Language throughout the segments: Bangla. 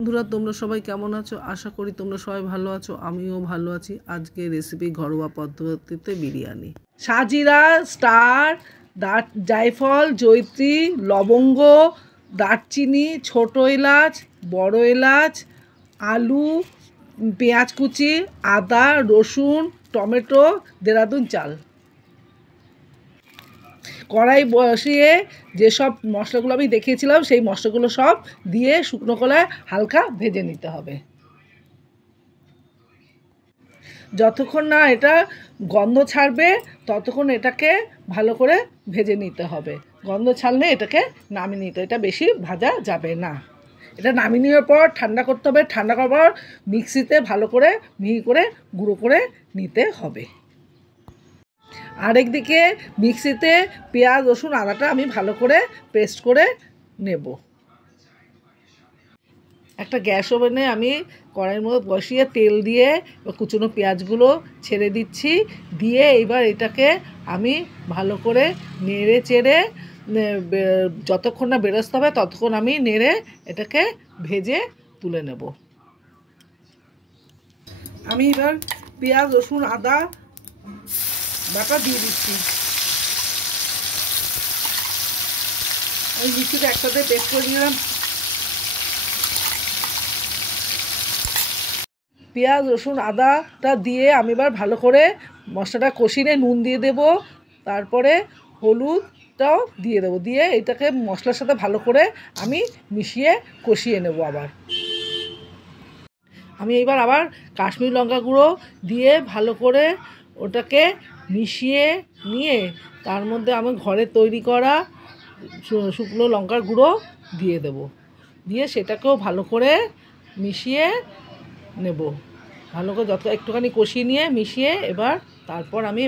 বন্ধুরা তোমরা সবাই কেমন আছো? আশা করি তোমরা সবাই ভালো আছো, আমিও ভালো আছি। আজকে রেসিপি ঘরোয়া পদ্ধতিতে বিরিয়ানি। সাজিরা, স্টার, জায়ফল, জয়িত্রী, লবঙ্গ, দারচিনি, ছোট এলাচ, বড় এলাচ, আলু, পেঁয়াজ কুচি, আদা, রসুন, টমেটো, দেরাদুন চাল। কড়াই বসিয়ে যেসব মশলাগুলো আমি দেখিয়েছিলাম সেই মশলাগুলো সব দিয়ে শুকনো কড়ায় হালকা ভেজে নিতে হবে। যতক্ষণ না এটা গন্ধ ছাড়বে ততক্ষণ এটাকে ভালো করে ভেজে নিতে হবে। গন্ধ ছাড়লে এটাকে নামিয়ে নিতে, এটা বেশি ভাজা যাবে না। এটা নামিয়ে নেওয়ার পর ঠান্ডা করতে হবে। ঠান্ডা করার পর মিক্সিতে ভালো করে মিহি করে গুঁড়ো করে নিতে হবে। আরেকদিকে মিক্সিতে পেঁয়াজ, রসুন, আদাটা আমি ভালো করে পেস্ট করে নেব। একটা গ্যাস ওভেনে আমি কড়াইয়ের মধ্যে বসিয়ে তেল দিয়ে কুচনো পেঁয়াজগুলো ছেড়ে দিচ্ছি। দিয়ে এবার এটাকে আমি ভালো করে নেড়ে চেড়ে যতক্ষণ না বেরোতে হবে ততক্ষণ আমি নেড়ে এটাকে ভেজে তুলে নেব। আমি এবার পেঁয়াজ, রসুন, আদা বাটা দিয়ে দিচ্ছি। আমি মিক্সিতে একসাথে পেস্ট করে নিলাম। পেঁয়াজ, রসুন, আদাটা দিয়ে আমি এবার ভালো করে মশলাটা কষিয়ে নুন দিয়ে দেব, তারপরে হলুদটাও দিয়ে দেবো। দিয়ে এটাকে মশলার সাথে ভালো করে আমি মিশিয়ে কষিয়ে নেব। আমি এইবার আবার কাশ্মীরি লঙ্কা গুঁড়ো দিয়ে ভালো করে ওটাকে মিশিয়ে নিয়ে তার মধ্যে আমি ঘরে তৈরি করা শুকনো লঙ্কার গুঁড়ো দিয়ে দেব। দিয়ে সেটাকেও ভালো করে মিশিয়ে নেব। ভালো করে একটুখানি কষিয়ে নিয়ে মিশিয়ে তারপর আমি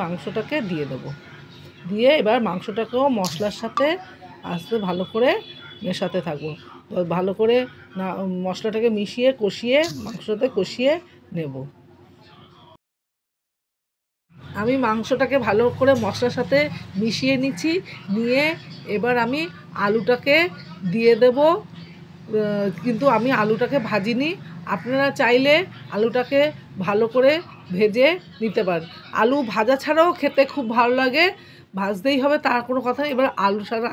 মাংসটাকে দিয়ে দেবো। দিয়ে এবার মাংসটাকেও মশলার সাথে আস্তে ভালো করে মেশাতে থাকবো। ভালো করে মশলাটাকে মিশিয়ে কষিয়ে মাংসটাতে কষিয়ে নেব। আমি মাংসটাকে ভালো করে মশলার সাথে মিশিয়ে নিচ্ছি। নিয়ে এবার আমি আলুটাকে দিয়ে দেব, কিন্তু আমি আলুটাকে ভাজিনি। আপনারা চাইলে আলুটাকে ভালো করে ভেজে নিতে পারেন। আলু ভাজা ছাড়াও খেতে খুব ভালো লাগে, ভাজতেই হবে তার কোনো কথা নেই। এবার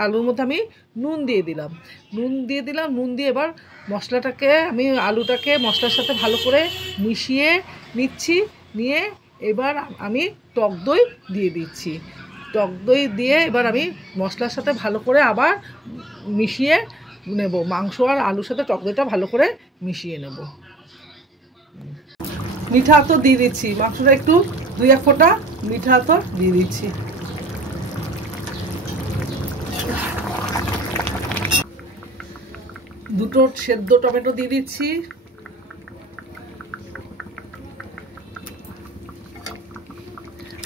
আলুর মধ্যে আমি নুন দিয়ে দিলাম। নুন দিয়ে এবার আলুটাকে মশলার সাথে ভালো করে মিশিয়ে নিচ্ছি। নিয়ে এবার আমি টক দই দিয়ে দিচ্ছি। টক দই দিয়ে এবার আমি মশলার সাথে ভালো করে আবার মিশিয়ে নেব। মাংস আর আলুর সাথে টক দইটা ভালো করে মিশিয়ে নেব। মিঠা আতর দিয়ে দিচ্ছি। মাংসটা একটু 2-1 ফোঁটা মিঠা আতর দিয়ে দিচ্ছি। দুটো সেদ্ধ টমেটো দিয়ে দিচ্ছি।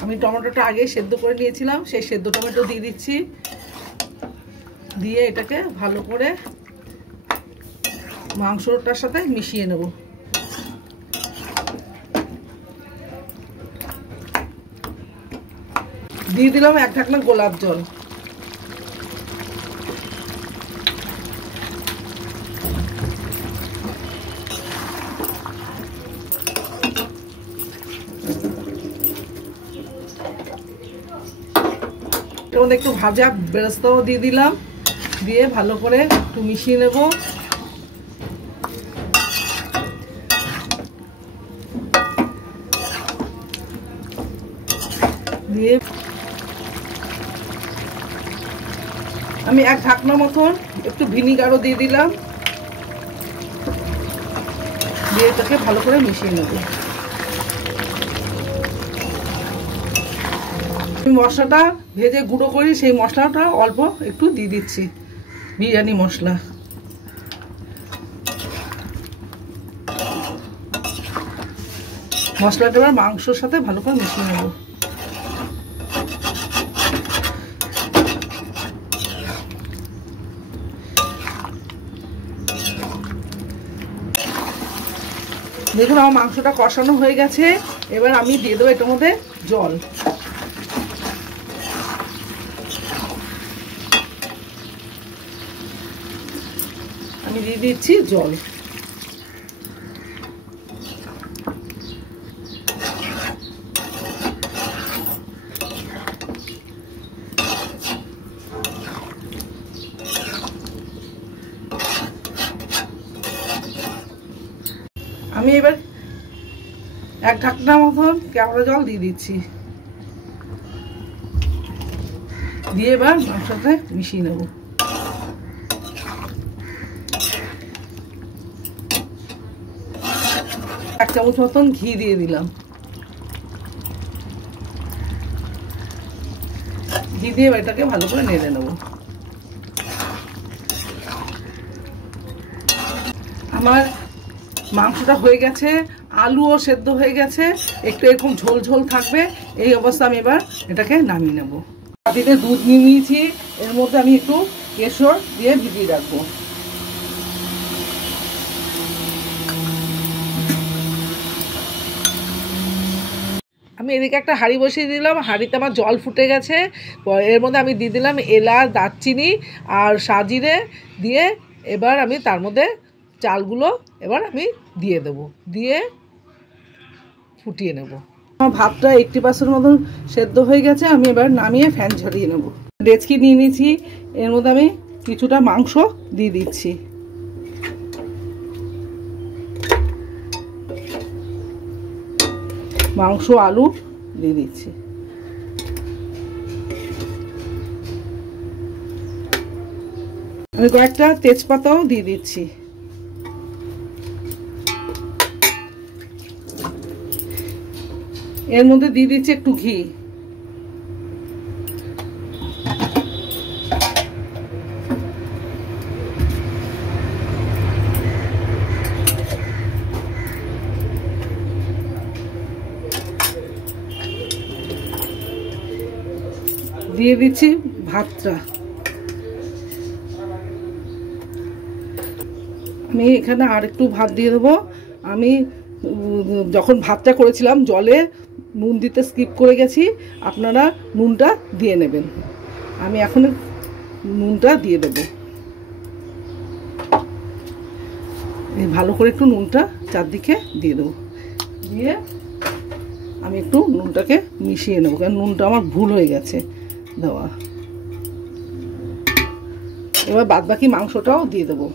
আমি টমেটোটা আগে সেদ্ধ করে নিয়েছিলাম, সেই সেদ্ধ টমেটো দিয়ে দিচ্ছি। দিয়ে এটাকে ভালো করে মাংসটার সাথে মিশিয়ে নেব। দিয়ে দিলাম 1 ঢাকনা গোলাপ জল। এর মধ্যে একটু ভাজা বেরেস্তাও দিয়ে দিলাম। দিয়ে ভালো করে একটু মিশিয়ে নেব। দিয়ে আমি 1 ঢাকনা মতন একটু ভিনিগারও দিয়ে দিলাম। দিয়ে এটাকে ভালো করে মিশিয়ে নেব। মশলাটা ভেজে গুঁড়ো করি, সেই মশলাটা অল্প একটু দিয়ে দিচ্ছি, বিরিয়ানি মশলা। মশলাটা এবার মাংসর সাথে ভালো করে মিশিয়ে নেব। দেখুন আমার মাংসটা কষানো হয়ে গেছে। এবার আমি দিয়ে দেবো এটার মধ্যে জল। আমি দিয়ে দিচ্ছি জল। আমি এবার এক ঢাকনা মতন কেওড়া জল দিয়ে দিচ্ছি, দিয়ে এবার মাংসতে মিশিয়ে নেব। এক চামচ মতন ঘি দিয়ে দিলাম, ঘি দিয়ে এটাকে ভালো করে নেড়ে নেব। আমার মাংসটা হয়ে গেছে, আলুও সেদ্ধ হয়ে গেছে, একটু এরকম ঝোল ঝোল থাকবে। এই অবস্থা আমি এবার এটাকে নামিয়ে নেব। বাটিতে দুধ নিয়ে নিয়েছি, এর মধ্যে আমি একটু কেশর দিয়ে ভিজিয়ে রাখবো। আমি এদিকে একটা হাঁড়ি বসিয়ে দিলাম, হাঁড়িতে আমার জল ফুটে গেছে। এর মধ্যে আমি দিয়ে দিলাম এলাচ, দারচিনি আর সাজিরে দিয়ে এবার আমি তার মধ্যে চালগুলো এবার আমি দিয়ে দেবো, দিয়ে ফুটিয়ে নেব। আমার ভাতটা 80% মতন সেদ্ধ হয়ে গেছে, আমি এবার নামিয়ে ফ্যান ঝরিয়ে নেব। ডেচকি নিয়ে নিয়েছি, এর মধ্যে আমি কিছুটা মাংস দিয়ে দিচ্ছি। মাংস আলু দিয়ে দিচ্ছি। আমি কয়েকটা তেজপাতাও দিয়ে দিচ্ছি। এর মধ্যে দিয়ে দিচ্ছি একটু ঘি। দিয়ে দিচ্ছি ভাতটা। আমি এখানে আর একটু ভাত দিয়ে দেবো। আমি যখন ভাতটা করেছিলাম জলে নুন দিতে স্কিপ করে গেছি, আপনারা নুনটা দিয়ে নেবেন। আমি এখন নুনটা দিয়ে দেব। ভালো করে একটু নুনটা চারদিকে দিয়ে দেবো, দিয়ে আমি একটু নুনটাকে মিশিয়ে নেবো, কারণ নুনটা আমার ভুল হয়ে গেছে দেওয়া। এবার বাদবাকি মাংসটাও দিয়ে দেবো।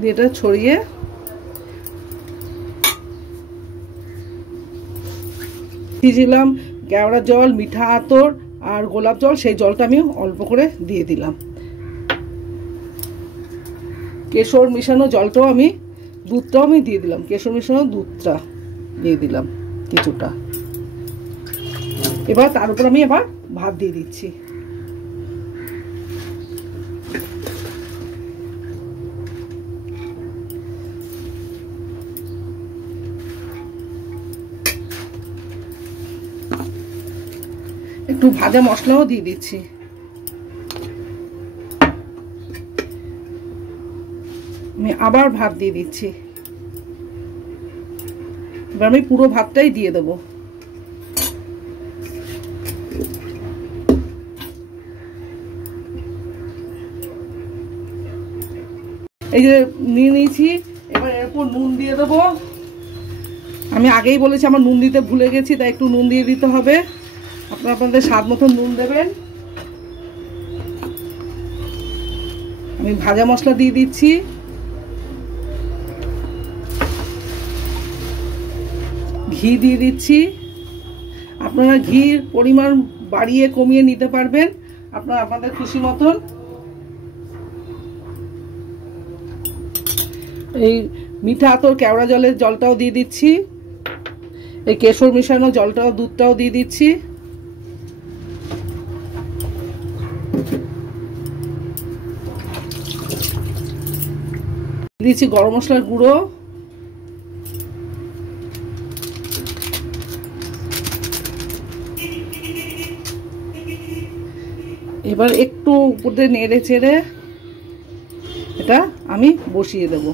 দিয়ে এটা ছড়িয়ে দিয়েছিলাম কেওড়া জল, মিঠা আতর আর গোলাপ জল, সেই জলটা আমি অল্প করে দিয়ে দিলাম। কেশর মিশানো জলটাও আমি, দুধটাও আমি দিয়ে দিলাম, কেশর মিশানো দুধটা দিয়ে দিলাম কিছুটা। এবার তার উপর আমি এবার ভাত দিয়ে দিচ্ছি। একটু ভাজা মশলাও দিয়ে দিচ্ছি। আমি আবার ভাত দিয়ে দিচ্ছি। এবার আমি পুরো ভাতটাই দিয়ে দেবো। এই যে নিয়ে নিয়েছি, এবার এরপর নুন দিয়ে দেবো। আমি আগেই বলেছি আমার নুন দিতে ভুলে গেছি, তাই একটু নুন দিয়ে দিতে হবে। আপনারা আপনাদের স্বাদ মতন নুন দেবেন। আমি ভাজা মশলা দিয়ে দিচ্ছি। ঘি দিয়ে দিচ্ছি। আপনারা ঘির পরিমাণ বাড়িয়ে কমিয়ে নিতে পারবেন আপনারা আপনাদের খুশি মতন। এই মিঠা আতর কেওড়া জলের জলটাও দিয়ে দিচ্ছি। এই কেশর মিশানো জলটাও, দুধটাও দিয়ে দিচ্ছি। দিচ্ছি গরম মশলার গুঁড়ো। এবার একটু উপর দিয়ে নেড়ে চেড়ে এটা আমি বসিয়ে দেব।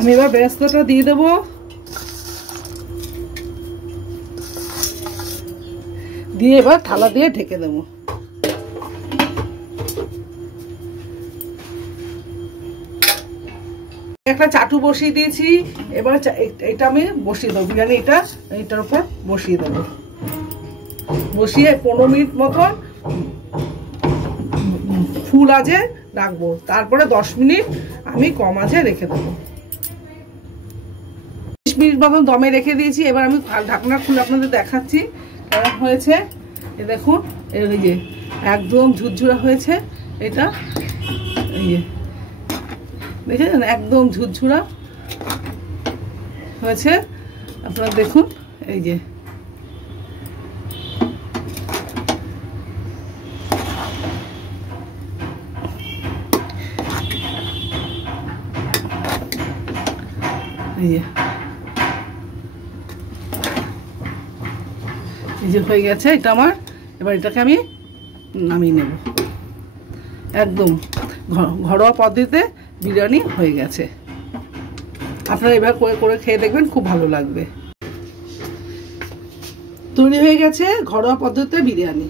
আমি এবার বেরেস্তাটা দিয়ে দেবো। দিয়ে এবার থালা দিয়ে ঢেকে দেবো। একটা চাটু বসিয়ে দিয়েছি, এবার এটা আমি বসিয়ে দেবো, বিরিয়ানি এটার উপর বসিয়ে দেবো। বসিয়ে 15 মিনিট মতন ফুল আঁচে রাখবো, তারপরে 10 মিনিট আমি কম আঁচে রেখে দেবো। 20 মিনিট মতন দমে রেখে দিয়েছি। এবার আমি ঢাকনা খুলে আপনাদের দেখাচ্ছি কেমন হয়েছে। এ দেখুন, এই যে একদম ঝুরঝুরা হয়েছে এটা, এই যে দেখেছেন একদম ঝুরঝুরা হয়েছে। আপনারা দেখুন, এই যে এই যে হয়ে গেছে এটা আমার। এবার এটাকে আমি নামিয়ে নেব। একদম ঘরোয়া পদ্ধতিতে বিরিয়ানি হয়ে গেছে। আপনারা এবার করে করে খেয়ে দেখবেন, খুব ভালো লাগবে। তৈরি হয়ে গেছে ঘরোয়া পদ্ধতিতে বিরিয়ানি।